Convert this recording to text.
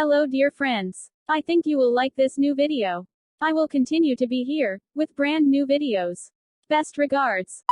Hello dear friends. I think you will like this new video. I will continue to be here, with brand new videos. Best regards.